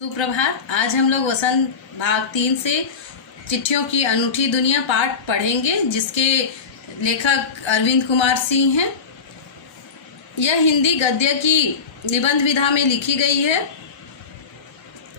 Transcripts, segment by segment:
सुप्रभात। आज हम लोग वसंत भाग 3 से चिट्ठियों की अनूठी दुनिया पाठ पढ़ेंगे, जिसके लेखक अरविंद कुमार सिंह हैं। यह हिंदी गद्य की निबंध विधा में लिखी गई है।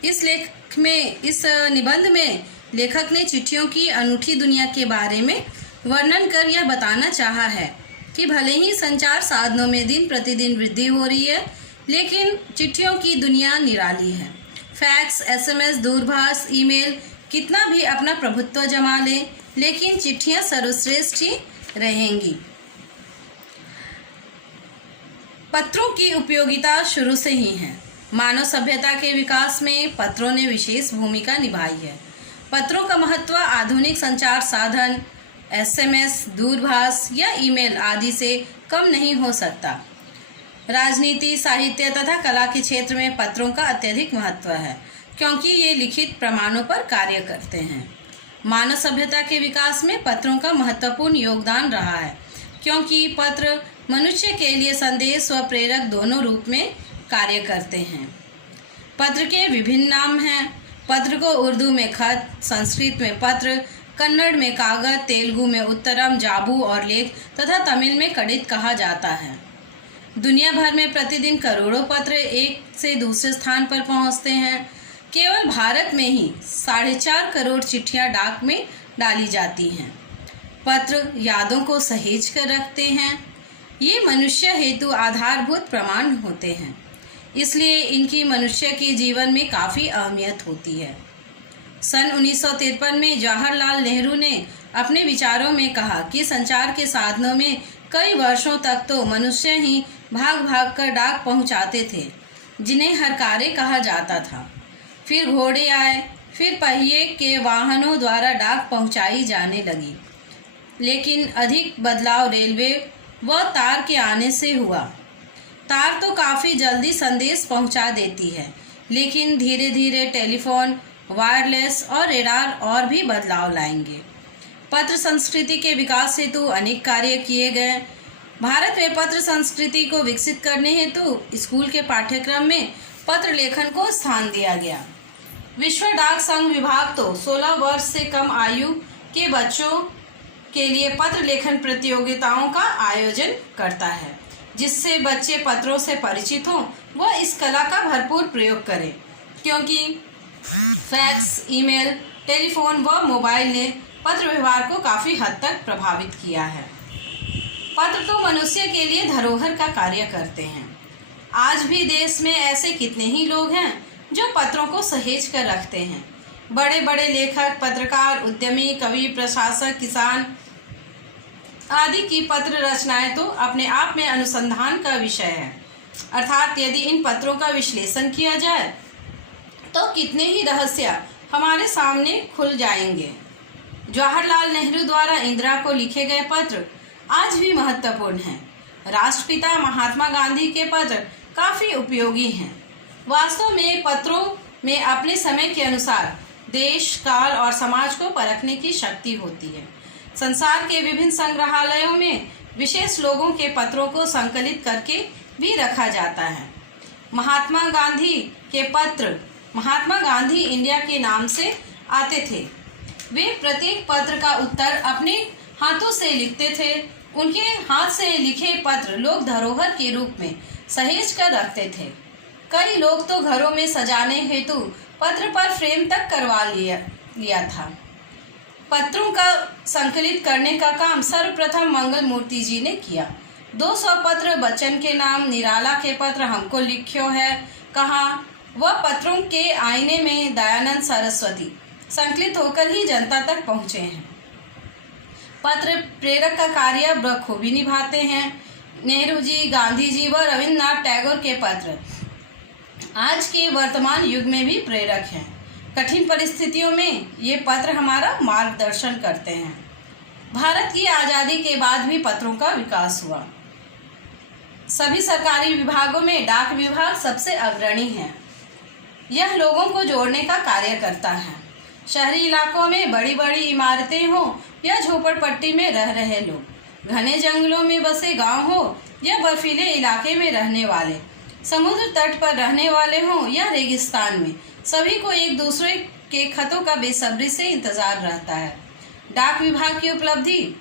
इस निबंध में लेखक ने चिट्ठियों की अनूठी दुनिया के बारे में वर्णन कर यह बताना चाहा है कि भले ही संचार साधनों में दिन प्रतिदिन वृद्धि हो रही है, लेकिन चिट्ठियों की दुनिया निराली है। फैक्स, एसएमएस, दूरभाष, ईमेल कितना भी अपना प्रभुत्व जमा लें, लेकिन चिट्ठियां सर्वश्रेष्ठ ही रहेंगी। पत्रों की उपयोगिता शुरू से ही है। मानव सभ्यता के विकास में पत्रों ने विशेष भूमिका निभाई है। पत्रों का महत्व आधुनिक संचार साधन एसएमएस, दूरभाष या ईमेल आदि से कम नहीं हो सकता। राजनीति, साहित्य तथा कला के क्षेत्र में पत्रों का अत्यधिक महत्व है, क्योंकि ये लिखित प्रमाणों पर कार्य करते हैं। मानव सभ्यता के विकास में पत्रों का महत्वपूर्ण योगदान रहा है, क्योंकि पत्र मनुष्य के लिए संदेश व प्रेरक दोनों रूप में कार्य करते हैं। पत्र के विभिन्न नाम हैं। पत्र को उर्दू में खत, संस्कृत में पत्र, कन्नड़ में कागज, तेलुगु में उत्तरम, जाबू और लेख तथा तमिल में कड़ित कहा जाता है। दुनिया भर में प्रतिदिन करोड़ों पत्र एक से दूसरे स्थान पर पहुंचते हैं। केवल भारत में ही 4.5 करोड़ चिट्ठियां डाक में डाली जाती हैं। पत्र यादों को सहेज कर रखते हैं। ये मनुष्य हेतु आधारभूत प्रमाण होते हैं, इसलिए इनकी मनुष्य के जीवन में काफ़ी अहमियत होती है। सन 1953 में जवाहरलाल नेहरू ने अपने विचारों में कहा कि संचार के साधनों में कई वर्षों तक तो मनुष्य ही भाग भाग कर डाक पहुंचाते थे, जिन्हें हरकारे कहा जाता था। फिर घोड़े आए, फिर पहिए के वाहनों द्वारा डाक पहुंचाई जाने लगी। लेकिन अधिक बदलाव रेलवे व तार के आने से हुआ। तार तो काफ़ी जल्दी संदेश पहुंचा देती है, लेकिन धीरे धीरे टेलीफोन, वायरलेस और रेडार और भी बदलाव लाएंगे। पत्र संस्कृति के विकास हेतु अनेक कार्य किए गए। भारत में पत्र संस्कृति को विकसित करने हेतु स्कूल के पाठ्यक्रम में पत्र लेखन को स्थान दिया गया। विश्व डाक संघ विभाग तो 16 वर्ष से कम आयु के बच्चों के लिए पत्र लेखन प्रतियोगिताओं का आयोजन करता है, जिससे बच्चे पत्रों से परिचित हों व इस कला का भरपूर प्रयोग करें, क्योंकि फैक्स, ईमेल, टेलीफोन व मोबाइल ने पत्र व्यवहार को काफ़ी हद तक प्रभावित किया है। पत्र तो मनुष्य के लिए धरोहर का कार्य करते हैं। आज भी देश में ऐसे कितने ही लोग हैं जो पत्रों को सहेज कर रखते हैं। बड़े बड़े लेखक, पत्रकार, उद्यमी, कवि, प्रशासक, किसान आदि की पत्र रचनाएं तो अपने आप में अनुसंधान का विषय है। अर्थात यदि इन पत्रों का विश्लेषण किया जाए तो कितने ही रहस्य हमारे सामने खुल जाएंगे। जवाहरलाल नेहरू द्वारा इंदिरा को लिखे गए पत्र आज भी महत्वपूर्ण हैं। राष्ट्रपिता महात्मा गांधी के पत्र काफ़ी उपयोगी हैं। वास्तव में पत्रों में अपने समय के अनुसार देश, काल और समाज को परखने की शक्ति होती है। संसार के विभिन्न संग्रहालयों में विशेष लोगों के पत्रों को संकलित करके भी रखा जाता है। महात्मा गांधी के पत्र महात्मा गांधी इंडिया के नाम से आते थे। वे प्रत्येक पत्र का उत्तर अपने हाथों से लिखते थे। उनके हाथ से लिखे पत्र लोग धरोहर के रूप में सहेज कर रखते थे। कई लोग तो घरों में सजाने हेतु पत्र पर फ्रेम तक करवा लिया था। पत्रों का संकलित करने का काम सर्वप्रथम मंगल मूर्ति जी ने किया। 200 पत्र बच्चन के नाम, निराला के पत्र हमको लिखियो है कहा व पत्रों के आईने में दयानंद सरस्वती संकलित होकर ही जनता तक पहुँचे हैं। पत्र प्रेरक का कार्य बखूबी निभाते हैं। नेहरू जी, गांधी जी व रविन्द्रनाथ टैगोर के पत्र आज के वर्तमान युग में भी प्रेरक हैं। कठिन परिस्थितियों में ये पत्र हमारा मार्गदर्शन करते हैं। भारत की आज़ादी के बाद भी पत्रों का विकास हुआ। सभी सरकारी विभागों में डाक विभाग सबसे अग्रणी है। यह लोगों को जोड़ने का कार्य करता है। शहरी इलाकों में बड़ी बड़ी इमारतें हों या झोपड़पट्टी में रह रहे लोग, घने जंगलों में बसे गांव हो या बर्फीले इलाके में रहने वाले, समुद्र तट पर रहने वाले हों या रेगिस्तान में, सभी को एक दूसरे के खतों का बेसब्री से इंतजार रहता है। डाक विभाग की उपलब्धि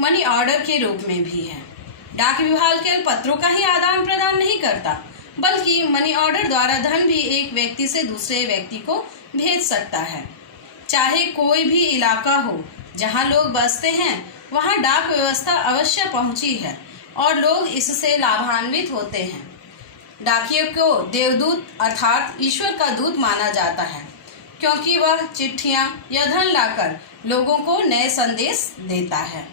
मनी ऑर्डर के रूप में भी है। डाक विभाग केवल पत्रों का ही आदान प्रदान नहीं करता, बल्कि मनी ऑर्डर द्वारा धन भी एक व्यक्ति से दूसरे व्यक्ति को भेज सकता है। चाहे कोई भी इलाका हो जहां लोग बसते हैं, वहां डाक व्यवस्था अवश्य पहुंची है और लोग इससे लाभान्वित होते हैं। डाकियों को देवदूत अर्थात ईश्वर का दूत माना जाता है, क्योंकि वह चिट्ठियां या धन लाकर लोगों को नए संदेश देता है।